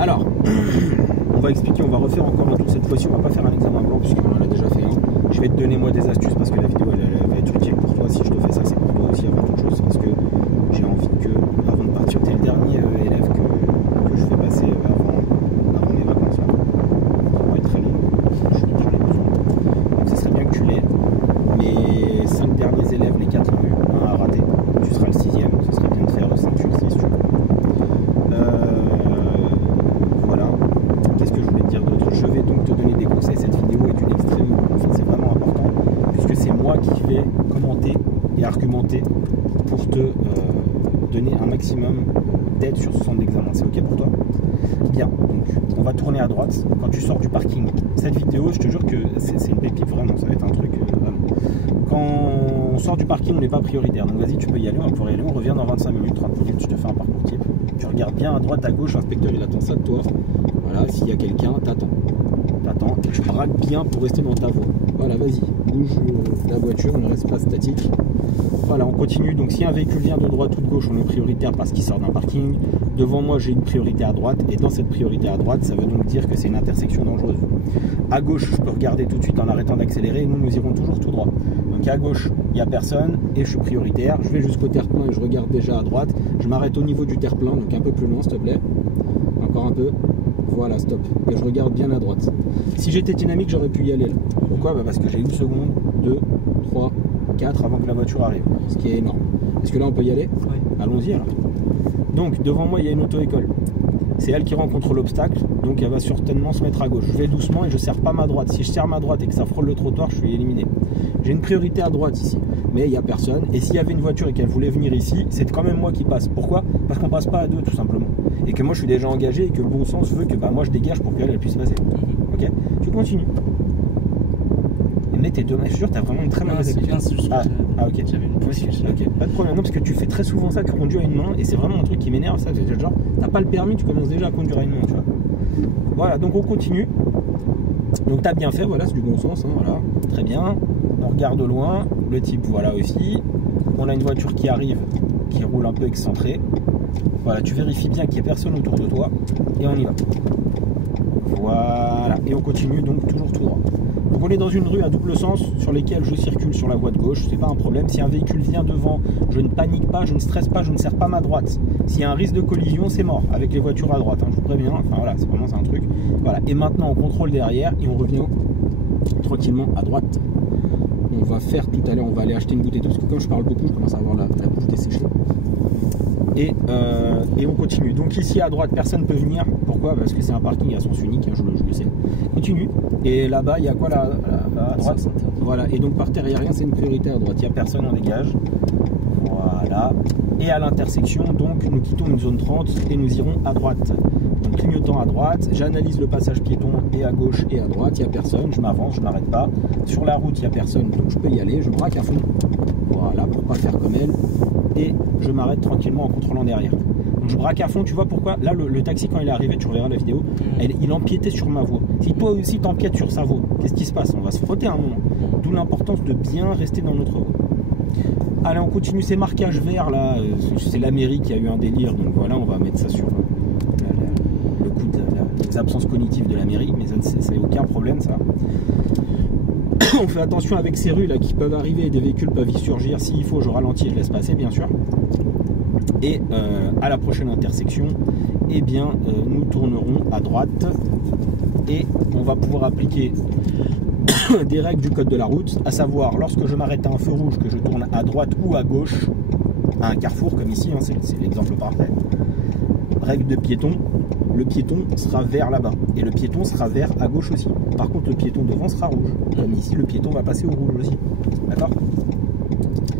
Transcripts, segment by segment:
Alors, on va expliquer, on va refaire encore un tour cette fois-ci. On va pas faire un examen blanc puisqu'on en a déjà fait un. Je vais te donner moi des astuces parce que la vidéo elle va être utile pour toi. Si je te fais ça, c'est pour toi aussi avant toute chose parce que j'ai envie que, avant de partir, tu es le dernier élève que je fais passer avant mes vacances là. Ça va être très long. J'en ai besoin. Donc ça serait bien que tu l'aies. Mes 5 derniers élèves, les 4 l'ont eu, un a raté. Tu seras le 6e, donc ce serait bien de faire 5 succès si tu veux. Voilà. Qu'est-ce que je voulais te dire d'autre? Je vais donc te donner des conseils. Cette vidéo est d'une extrême, enfin c'est vraiment important, puisque c'est moi qui vais commenter et argumenter pour te donner un maximum d'aide sur ce centre d'examen. C'est ok pour toi? Bien, donc on va tourner à droite quand tu sors du parking. Cette vidéo, je te jure que c'est une pépite, vraiment, ça va être un truc vraiment. Quand on sort du parking, on n'est pas prioritaire, donc vas-y, tu peux y aller, on va pouvoir y aller, on revient dans 25 minutes, 30 minutes, je te fais un parcours type. Tu regardes bien à droite, à gauche, l'inspecteur il attend ça de toi. Voilà, s'il y a quelqu'un, t'attends, et tu braques bien pour rester dans ta voie. Voilà, vas-y, bouge la voiture, ne reste pas statique. Voilà, on continue. Donc si un véhicule vient de droite ou de gauche, on est prioritaire parce qu'il sort d'un parking. Devant moi, j'ai une priorité à droite. Et dans cette priorité à droite, ça veut donc dire que c'est une intersection dangereuse. À gauche, je peux regarder tout de suite en arrêtant d'accélérer. Et nous irons toujours tout droit. Donc à gauche, il n'y a personne et je suis prioritaire. Je vais jusqu'au terre-plein et je regarde déjà à droite. Je m'arrête au niveau du terre-plein, donc un peu plus loin, s'il te plaît. Encore un peu. Voilà, stop. Et je regarde bien à droite. Si j'étais dynamique, j'aurais pu y aller là. Pourquoi? Parce que j'ai 1 seconde, 2, 3, 4 avant que la voiture arrive. Ce qui est énorme. Est-ce que là on peut y aller? Oui. Allons-y alors. Donc devant moi il y a une auto-école. C'est elle qui rencontre l'obstacle, donc elle va certainement se mettre à gauche. Je vais doucement et je serre pas ma droite. Si je serre ma droite et que ça frôle le trottoir, je suis éliminé. J'ai une priorité à droite ici, mais il n'y a personne. Et s'il y avait une voiture et qu'elle voulait venir ici, c'est quand même moi qui passe. Pourquoi? Parce qu'on passe pas à deux tout simplement. Et que moi je suis déjà engagé et que le bon sens veut que moi je dégage pour qu'elle puisse passer. Ok? Tu continues. Mais t'es dommage, je jure, t'as vraiment une très mauvaise habitude. Ok, j'avais une ok, pas de problème, non, parce que tu fais très souvent ça, tu conduis à une main, et c'est vraiment un truc qui m'énerve, ça, c'est genre, t'as pas le permis, tu commences déjà à conduire à une main, tu vois. Voilà, donc on continue. Donc t'as bien fait, voilà, c'est du bon sens, hein, voilà, très bien. On regarde au loin, le type, voilà aussi. On a une voiture qui arrive, qui roule un peu excentrée. Voilà, tu vérifies bien qu'il n'y ait personne autour de toi, et on y va. Voilà, et on continue donc toujours tout droit. Donc on est dans une rue à double sens sur lesquelles je circule sur la voie de gauche, c'est pas un problème. Si un véhicule vient devant, je ne panique pas, je ne stresse pas, je ne serre pas ma droite. S'il y a un risque de collision, c'est mort avec les voitures à droite, hein, je vous préviens. Enfin voilà, c'est vraiment un truc. Voilà, et maintenant on contrôle derrière et on revient tranquillement à droite. On va faire tout à l'heure, on va aller acheter une bouteille d'eau parce que quand je parle beaucoup, je commence à avoir la bouche desséchée. Et on continue. Donc ici à droite, personne ne peut venir. Pourquoi? Parce que c'est un parking à sens unique, hein, je le sais. Continue. Et là-bas, il y a quoi là à droite? Voilà. Et donc par terre, il n'y a rien, c'est une priorité à droite. Il n'y a personne, on dégage. Voilà. Et à l'intersection, donc nous quittons une zone 30 et nous irons à droite. Donc clignotant à droite, j'analyse le passage piéton et à gauche et à droite, il n'y a personne, je m'avance, je ne m'arrête pas. Sur la route, il n'y a personne, donc je peux y aller, je braque à fond. Voilà, pour ne pas faire comme elle. Et je m'arrête tranquillement en contrôlant derrière. Donc je braque à fond, tu vois pourquoi? Là le taxi quand il est arrivé, tu reverras la vidéo, il empiétait sur ma voie. Si toi aussi t'empiètes sur sa voie, qu'est-ce qui se passe? On va se frotter à un moment. D'où l'importance de bien rester dans notre voie. Allez, on continue ces marquages verts là, c'est la mairie qui a eu un délire, donc voilà, on va mettre ça sur le coup des absences cognitives de la mairie, mais c'est aucun problème ça. On fait attention avec ces rues là qui peuvent arriver, des véhicules peuvent y surgir, s'il faut je ralentis et je laisse passer bien sûr. Et à la prochaine intersection, eh bien nous tournerons à droite et on va pouvoir appliquer des règles du code de la route, à savoir lorsque je m'arrête à un feu rouge, que je tourne à droite ou à gauche, à un carrefour comme ici, hein, c'est l'exemple parfait. Règle de piéton, le piéton sera vert là-bas et le piéton sera vert à gauche aussi. Par contre le piéton devant sera rouge, comme ici le piéton va passer au rouge aussi, d'accord?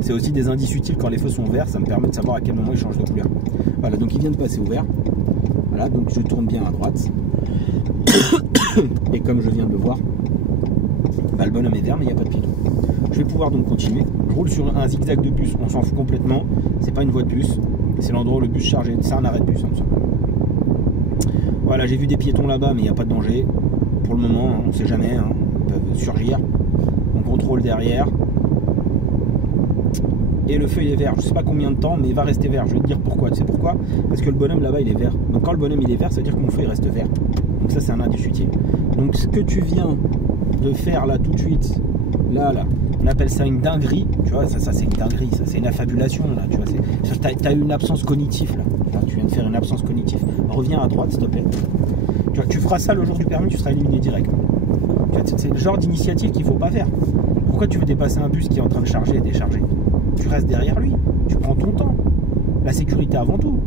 C'est aussi des indices utiles quand les feux sont verts, ça me permet de savoir à quel moment ils changent de couleur. Voilà, donc il vient de passer au vert, voilà, donc je tourne bien à droite et comme je viens de le voir, le bonhomme est vert mais il n'y a pas de piéton. Je vais pouvoir donc continuer. Je roule sur un zigzag de bus, on s'en fout complètement, c'est pas une voie de bus, c'est l'endroit où le bus chargé, c'est un arrêt de bus hein, voilà, j'ai vu des piétons là-bas mais il n'y a pas de danger pour le moment, hein, on ne sait jamais, hein, ils peuvent surgir. On contrôle derrière. et le feu il est vert. Je sais pas combien de temps, mais il va rester vert. Je vais te dire pourquoi. Tu sais pourquoi? Parce que le bonhomme là-bas il est vert. Donc quand le bonhomme il est vert, ça veut dire que mon feu il reste vert. Donc ça c'est un indice utile. Donc ce que tu viens de faire là tout de suite, là, on appelle ça une dinguerie. Tu vois, ça c'est une dinguerie, ça c'est une affabulation là. Tu vois, t'as eu une absence cognitive là. Tu viens de faire une absence cognitive. Reviens à droite s'il te plaît. Tu vois, tu feras ça le jour du permis, tu seras éliminé direct. C'est le genre d'initiative qu'il ne faut pas faire. Pourquoi tu veux dépasser un bus qui est en train de charger et décharger? Tu restes derrière lui, tu prends ton temps. La sécurité avant tout.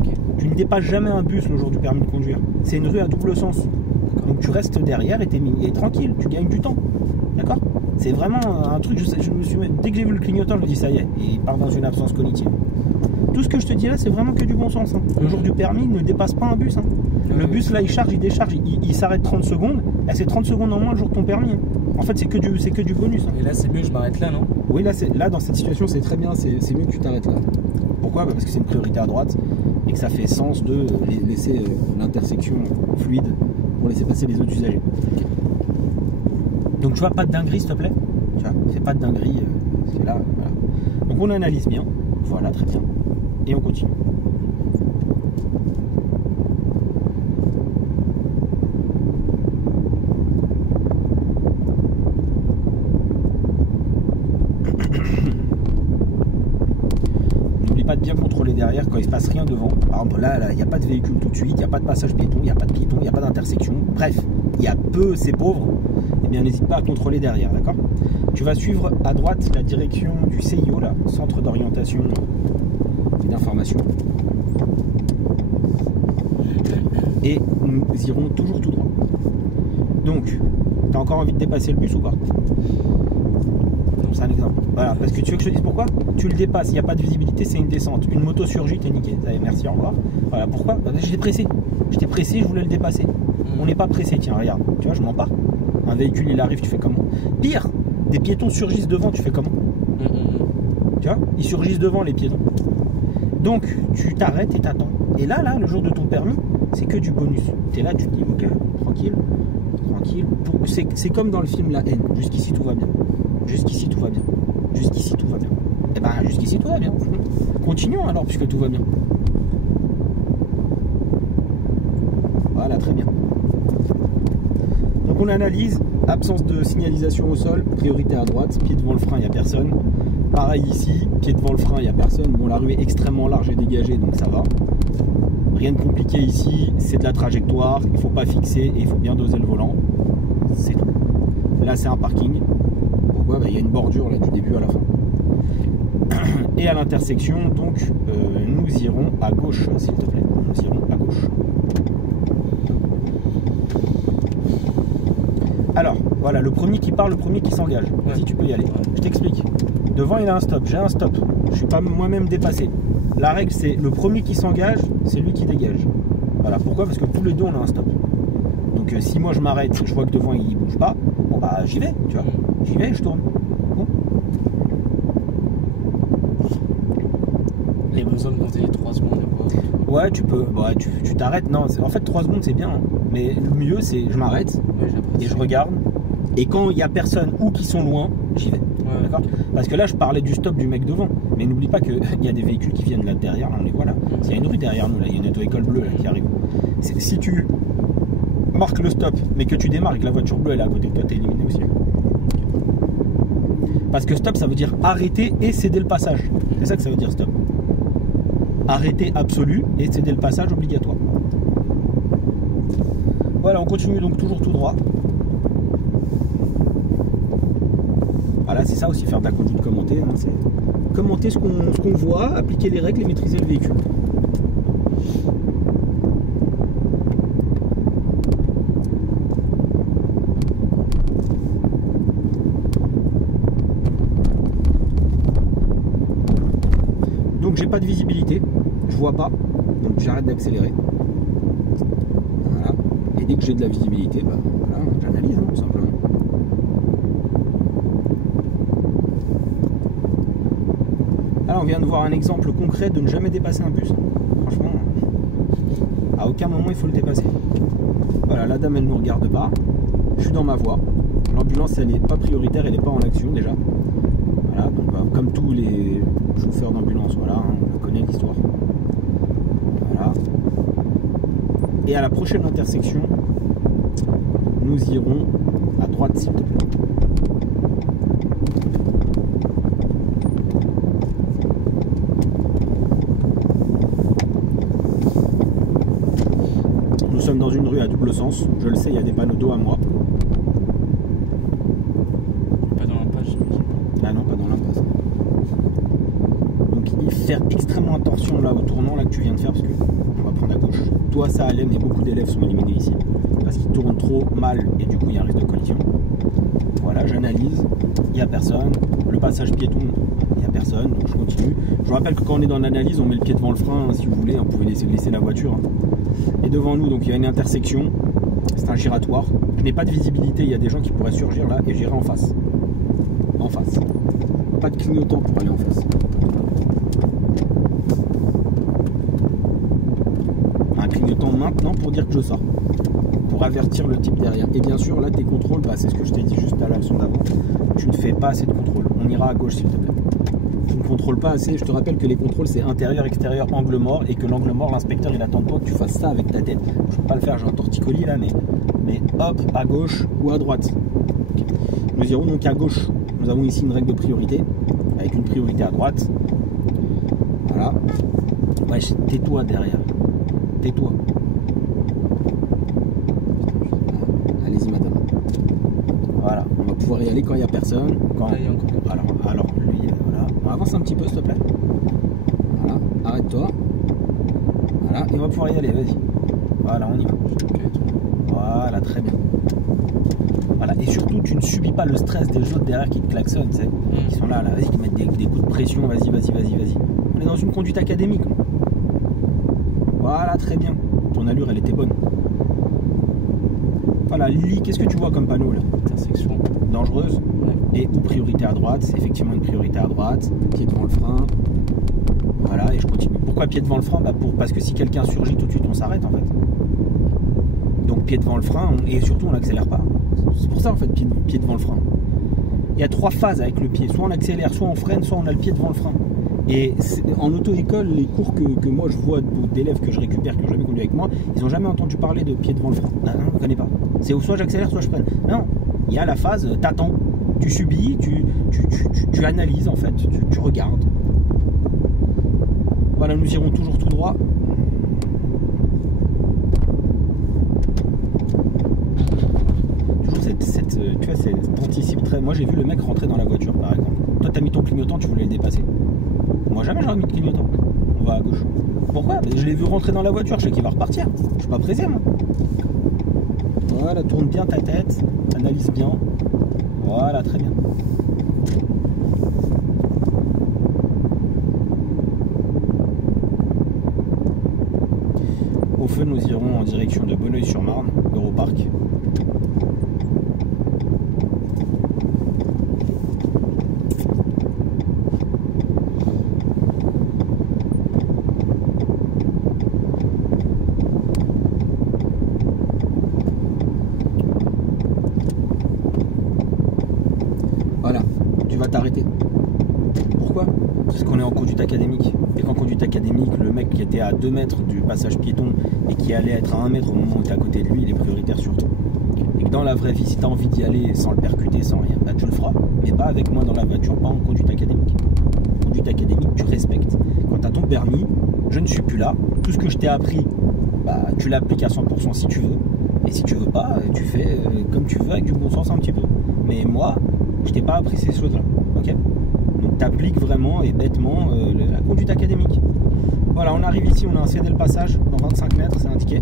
Okay. Tu ne dépasses jamais un bus le jour du permis de conduire. C'est une rue à double sens. Donc tu restes derrière et tranquille, tu gagnes du temps. D'accord? C'est vraiment un truc, dès que j'ai vu le clignotant, je me dis ça y est, il part dans une absence cognitive. Tout ce que je te dis là, c'est vraiment que du bon sens. Hein. Le jour du permis, ne dépasse pas un bus. Hein. Le bus là, il charge, il décharge, il s'arrête 30 secondes. Et c'est 30 secondes en moins le jour de ton permis. Hein. En fait, c'est que du bonus. Hein. Et là, c'est mieux que je m'arrête là, non? Oui, là, dans cette situation, c'est très bien. C'est mieux que tu t'arrêtes là. Pourquoi? Parce que c'est une priorité à droite et que ça fait sens de laisser l'intersection fluide pour laisser passer les autres usagers. Okay. Donc, tu vois, pas de dinguerie, s'il te plaît. Tu vois, fais pas de dinguerie. Parce que là, voilà. Donc, on analyse bien. Voilà, très bien. Et on continue. N'oublie pas de bien contrôler derrière quand il ne se passe rien devant. Par exemple, là, il n'y a pas de véhicule tout de suite, il n'y a pas de passage piéton, il n'y a pas de piéton, il n'y a pas d'intersection. Bref, il y a peu, c'est pauvre. Eh bien, n'hésite pas à contrôler derrière, d'accord? Tu vas suivre à droite la direction du CIO, là, Centre d'orientation et d'information. Et nous irons toujours tout droit. Donc, tu as encore envie de dépasser le bus ou pas? C'est un exemple. Voilà, parce que tu veux que je te dise pourquoi? Tu le dépasses, il n'y a pas de visibilité, c'est une descente. Une moto surgit, t'es niqué. Allez, merci, au revoir. Voilà, pourquoi? J'étais pressé. J'étais pressé, je voulais le dépasser. On n'est pas pressé, tiens, regarde. Tu vois, je mens pas. Un véhicule, il arrive, tu fais comment? Pire, des piétons surgissent devant, tu fais comment? Tu vois, ils surgissent devant les piétons. Donc, tu t'arrêtes et t'attends. Et là, le jour de ton permis, c'est que du bonus. Tu es là, tu te dis, ok, tranquille, tranquille. C'est comme dans le film La Haine. Jusqu'ici, tout va bien. Jusqu'ici, tout va bien. Jusqu'ici, tout va bien. Et ben, jusqu'ici, tout va bien. Continuons alors, puisque tout va bien. Voilà, très bien. Donc, on analyse. Absence de signalisation au sol, priorité à droite, pied devant le frein, il n'y a personne. Pareil ici, pied devant le frein, il n'y a personne. Bon, la rue est extrêmement large et dégagée, donc ça va. Rien de compliqué ici, c'est de la trajectoire, il ne faut pas fixer et il faut bien doser le volant. C'est tout. Là, c'est un parking. Pourquoi? Il y a une bordure là du début à la fin. Et à l'intersection, donc, nous irons à gauche, s'il te plaît. Nous irons à gauche. Alors, voilà, le premier qui part, le premier qui s'engage. Vas-y, tu peux y aller. Je t'explique. Devant, il a un stop. J'ai un stop. Je ne suis pas moi-même dépassé. La règle, c'est le premier qui s'engage, c'est lui qui dégage. Voilà. Pourquoi? Parce que tous les deux, on a un stop. Donc, si moi, je m'arrête, je vois que devant, il ne bouge pas, bon, bah, j'y vais, tu vois. J'y vais, je tourne. Bon. Les besoins de compter 3 secondes. Ouais, tu peux. Ouais, tu t'arrêtes. Non, en fait, 3 secondes, c'est bien. Hein. Mais le mieux, c'est je m'arrête et je regarde. Et quand il n'y a personne ou qui sont loin, j'y vais. Ouais, d'accord. Parce que là, je parlais du stop du mec devant. Mais n'oublie pas qu'il y a des véhicules qui viennent là derrière. Là, on les voit là. Il y a une rue derrière nous. Là, il y a une auto-école bleue là, qui arrive. Si tu marques le stop, mais que tu démarres et que la voiture bleue elle est à côté de toi, t'es éliminé aussi. Parce que stop, ça veut dire arrêter et céder le passage. C'est ça que ça veut dire stop. Arrêter absolu et céder le passage obligatoire. Voilà, on continue donc toujours tout droit. Voilà, c'est ça aussi faire de la conduite commentée. Hein, c'est commenter ce qu'on voit, appliquer les règles et maîtriser le véhicule. Donc j'ai pas de visibilité, je vois pas, donc j'arrête d'accélérer. Voilà. Et dès que j'ai de la visibilité, bah, voilà, j'analyse hein, tout simplement. Là on vient de voir un exemple concret de ne jamais dépasser un bus. Franchement, à aucun moment il faut le dépasser. Voilà, la dame elle nous regarde pas, je suis dans ma voie. L'ambulance elle est pas prioritaire, elle est pas en action déjà. Voilà, donc bah, comme tous les chauffeurs d'ambulance, voilà, hein, on connaît l'histoire. Voilà. Et à la prochaine intersection, nous irons à droite, s'il te plaît. Nous sommes dans une rue à double sens, je le sais, il y a des panneaux dos à moi. Pas dans l'impasse, j'imagine. Ah non, pas dans l'impasse. Donc il faut faire extrêmement attention là au tournant là que tu viens de faire parce que on va prendre à gauche. Toi ça allait, mais beaucoup d'élèves sont éliminés ici parce qu'ils tournent trop mal et du coup il y a un risque de collision. Voilà, j'analyse, il n'y a personne. Le passage piéton, il n'y a personne, donc je continue. Je vous rappelle que quand on est dans l'analyse, on met le pied devant le frein, hein, si vous voulez, vous pouvez laisser la voiture. Hein. Et devant nous, donc il y a une intersection, c'est un giratoire. Je n'ai pas de visibilité, il y a des gens qui pourraient surgir là et j'irai en face. En face. Pas de clignotant pour aller en face. Un clignotant maintenant pour dire que je sors. Pour avertir le type derrière. Et bien sûr, là, tes contrôles, bah, c'est ce que je t'ai dit juste à la leçon d'avant. Tu ne fais pas assez de contrôle. On ira à gauche, s'il te plaît. Tu ne contrôles pas assez. Je te rappelle que les contrôles, c'est intérieur, extérieur, angle mort. Et que l'angle mort, l'inspecteur, il attend pas que tu fasses ça avec ta tête. Je ne peux pas le faire, j'ai un torticolis là, mais hop, à gauche ou à droite. Okay. Nous irons donc à gauche. Nous avons ici une règle de priorité. Avec une priorité à droite. Voilà. Ouais, tais-toi derrière. Tais-toi. Allez-y, madame. Voilà, on va pouvoir y aller quand il n'y a personne. Quand... Là, il y a encore... Alors, lui, voilà. On avance un petit peu, s'il te plaît. Voilà, arrête-toi. Voilà, et on va pouvoir y aller, vas-y. Voilà, on y va. Voilà, très bien. Voilà, et surtout, tu ne subis pas le stress des autres derrière qui te klaxonnent, tu sais. Qui sont là, vas-y, qui mettent des coups de pression, vas-y. On est dans une conduite académique. Voilà, très bien. Ton allure, elle était bonne. Voilà, Lily, qu'est-ce que tu vois comme panneau là? Intersection. Dangereuse. Ouais. Et ou priorité à droite, c'est effectivement une priorité à droite. Pied devant le frein. Voilà, et je continue. Pourquoi pied devant le frein? Parce que si quelqu'un surgit tout de suite, on s'arrête en fait. Donc pied devant le frein, et surtout on n'accélère pas. C'est pour ça en fait, pied devant le frein. Il y a 3 phases avec le pied. Soit on accélère, soit on freine, soit on a le pied devant le frein. Et en auto-école, les cours que moi je vois d'élèves que je récupère, qui n'ont jamais conduit avec moi, ils n'ont jamais entendu parler de pied devant le frein. Non, on ne connaît pas. C'est soit j'accélère, soit je freine. Non, il y a la phase, t'attends, tu subis, tu analyses en fait, tu regardes. Voilà, nous irons toujours tout droit. Toujours tu vois, t'anticipes très. Moi j'ai vu le mec rentrer dans la voiture par exemple. Toi t'as mis ton clignotant, tu voulais le dépasser. Moi jamais j'aurais mis de clignotant. On va à gauche. Pourquoi? Je l'ai vu rentrer dans la voiture, je sais qu'il va repartir. Je suis pas pressé moi. Voilà, tourne bien ta tête, analyse bien. Voilà, très bien. Au feu, nous irons en direction de Bonneuil-sur-Marne, Europark. T'arrêter. Pourquoi? Parce qu'on est en conduite académique. Et qu'en conduite académique, le mec qui était à 2 mètres du passage piéton et qui allait être à 1 mètre au moment où tu es à côté de lui, il est prioritaire sur toi. Et que dans la vraie vie, si tu as envie d'y aller sans le percuter, sans rien, bah tu le feras. Mais pas avec moi dans la voiture, pas en conduite académique. En conduite académique, tu respectes. Quand tu as ton permis, je ne suis plus là. Tout ce que je t'ai appris, bah tu l'appliques à 100% si tu veux. Et si tu veux pas, tu fais comme tu veux avec du bon sens un petit peu. Mais moi, je t'ai pas appris ces choses-là. Ok, donc tu appliques vraiment et bêtement la conduite académique. Voilà, on arrive ici, on a un cédé le passage dans 25 mètres, c'est indiqué.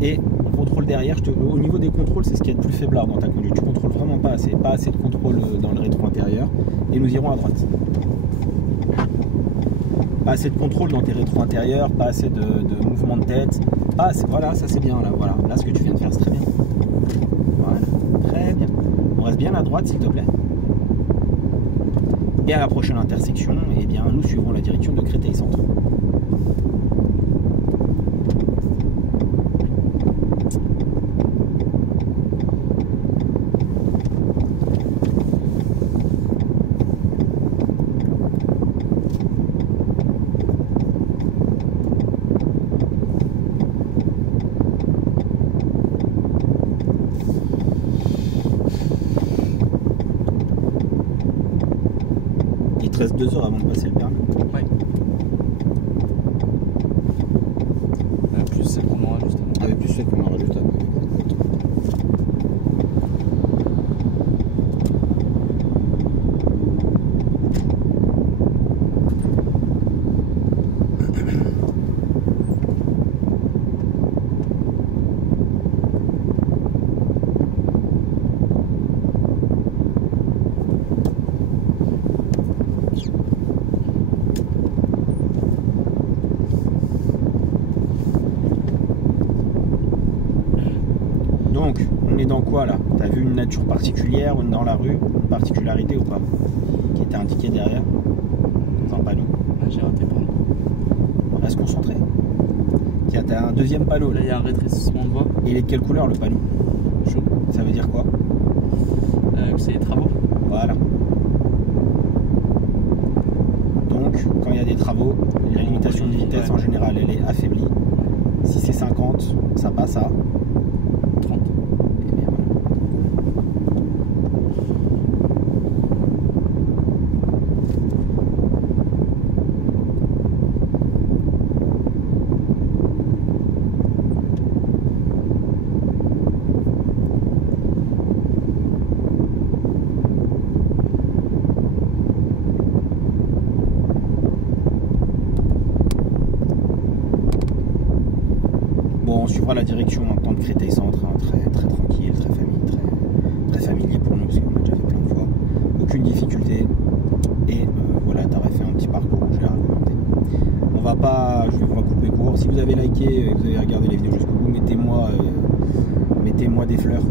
Et on contrôle derrière. Au niveau des contrôles, c'est ce qui est le plus faiblard dans ta conduite. Tu contrôles vraiment pas assez de contrôle dans le rétro intérieur. Et nous irons à droite. Pas assez de contrôle dans tes rétro intérieurs, pas assez de mouvement de tête. Pas assez, voilà, ça c'est bien là. Voilà, là ce que tu viens de faire, c'est très bien. Voilà, très bien. On reste bien à droite, s'il te plaît. Et à la prochaine intersection, eh bien, nous suivrons la direction de Créteil-Centre. reste 2 heures avant de passer le permis. Ouais. Plus celle qu'on aura juste avant. Avec plus celle qu'on aura juste avant. Donc, on est dans quoi là? T'as vu une nature particulière dans la rue, une particularité ou pas? Qui était indiquée derrière dans le panneau. Ah, j'ai raté, pardon. Reste concentré. Tiens, t'as un deuxième panneau Là, là. il y a un rétrécissement de voie. Et il est de quelle couleur le panneau? Chaud. Ça veut dire quoi? Que c'est les travaux. Voilà. Donc, quand il y a des travaux, la limitation de vitesse en général elle est affaiblie. Si c'est 50, ça passe à 30. Et bien voilà. Bon, on suivra la direction maintenant de Créteil-Centre, hein, très tranquille, très familier pour nous, parce qu'on a déjà fait plein de fois. Aucune difficulté. Et voilà, tu aurais fait un petit parcours que j'ai argumenté. On va pas, je vais vous couper court. Si vous avez liké et vous avez regardé les vidéos jusqu'au bout, mettez-moi des fleurs.